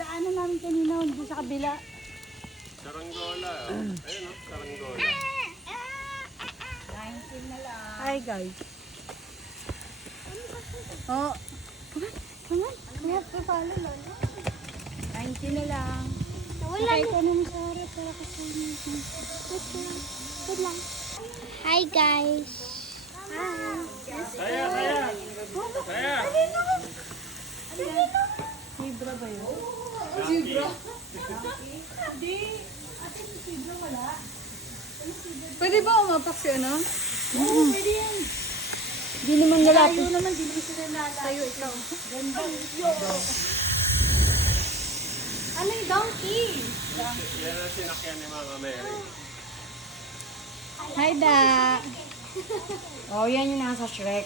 Nadaanan namin kanina doon sa kabila. Saranggola. Ayun o, saranggola. 19 na lang. Hi guys. Oh. Come on. Papalo lang. 19 na lang. Wala Ito nung Sarah para kasama. Wait lang. Hi guys. Hi. Saya, saya. Saya. Zebra ba yun? Zebra? Hindi. Ate, si Zebra wala. Pwede ba umapak si ano? Oo, pwede yan. Hindi naman nalapit. Tayo naman, hindi naman sila nalapit. Tayo, ikaw. Ganda. Ano yung donkey? Yan ang sinakyan ni Mama Mary. Hi, Da. Oh, yan yung nasa Shrek.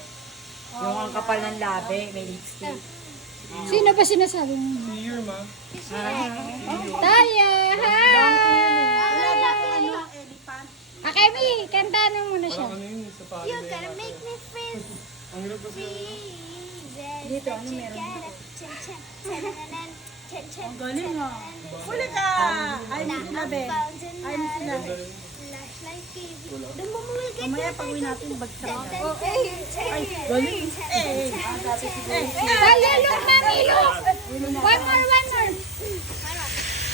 Yung ang kapal ng labi, may lipstick. Sino ba sinasabi mo? Here, Ma. Tayo! Hi! Wala ba ano? Akemi, kantahan mo muna siya. Ano yun? Sa pala You gotta make me feel Ang hirap kasi. Dito, ano meron? Ang galing ah. Huli ka! Ay, sinabi. Ay, sinabi. Mamaya pag uwi natin, bagsak na. Ay, galing. Tayo, look, mami, look! One more, one more.